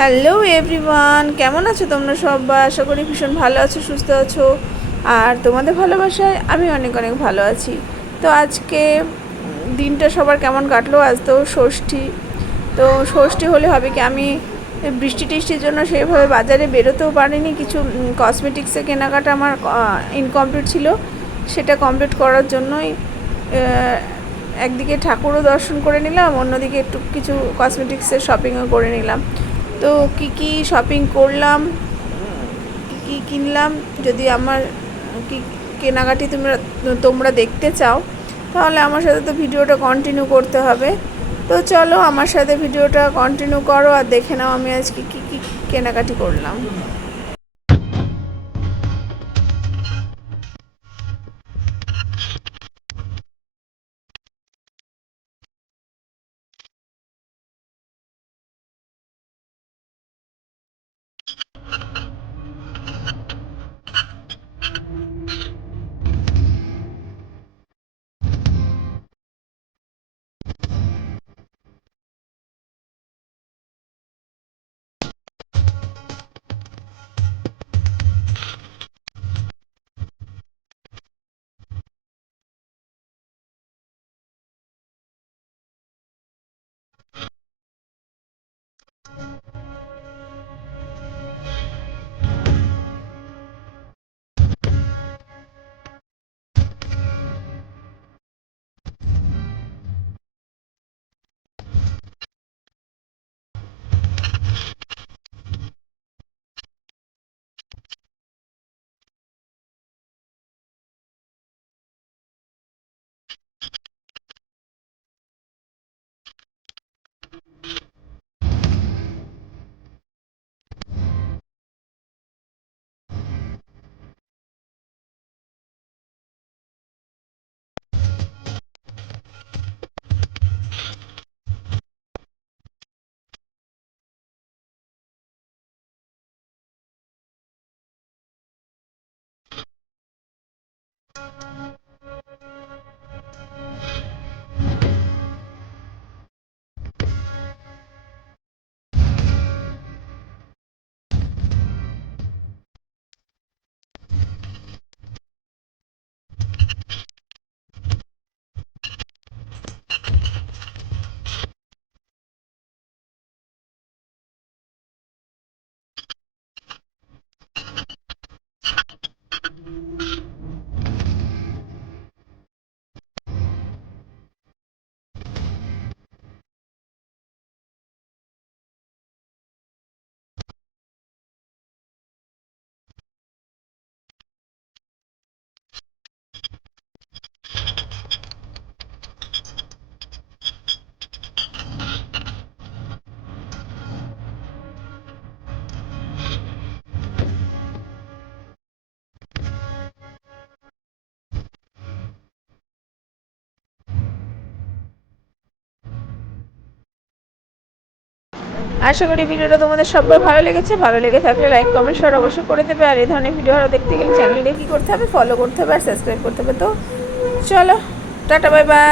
Hello everyone, কেমন আছো তোমরা সবাই? আশা করি ভীষণ ভালো আছো, সুস্থ আছো। আর তোমাদের ভালোবাসায় আমি অনেক অনেক ভালো আছি। তো আজকে দিনটা সবার কেমন কাটলো? আজ তো ষষ্ঠী। তো ষষ্ঠী হলে হবে কি, আমি বৃষ্টি টিষ্টির জন্য সেইভাবে বাজারে বেরোতেও পারিনি। কিছু কসমেটিক্সের কেনাকাটা আমার ইনকমপ্লিট ছিল, সেটা কমপ্লিট করার জন্যই একদিকে ঠাকুরও দর্শন করে নিলাম, অন্যদিকে একটু কিছু কসমেটিক্সের শপিংও করে নিলাম। তো কি শপিং করলাম, কি কিনলাম, যদি আমার কি কেনাকাটি তোমরা দেখতে চাও, তাহলে আমার সাথে তো ভিডিওটা কন্টিনিউ করতে হবে। তো চলো আমার সাথে ভিডিওটা কন্টিনিউ করো আর দেখে নাও আমি আজকে কি কেনাকাটি করলাম। আশা করি ভিডিওটা তোমাদের সবাই ভালো লেগেছে। ভালো লেগে থাকলে লাইক কমেন্ট শেয়ার অবশ্যই করে দেবে। আর এই ধরনের ভিডিও আরও দেখতে গেলে চ্যানেলটা কী করতে হবে, ফলো করতে হবে আর সাবস্ক্রাইব করতে হবে। তো চলো, টাটা, বাই বাই।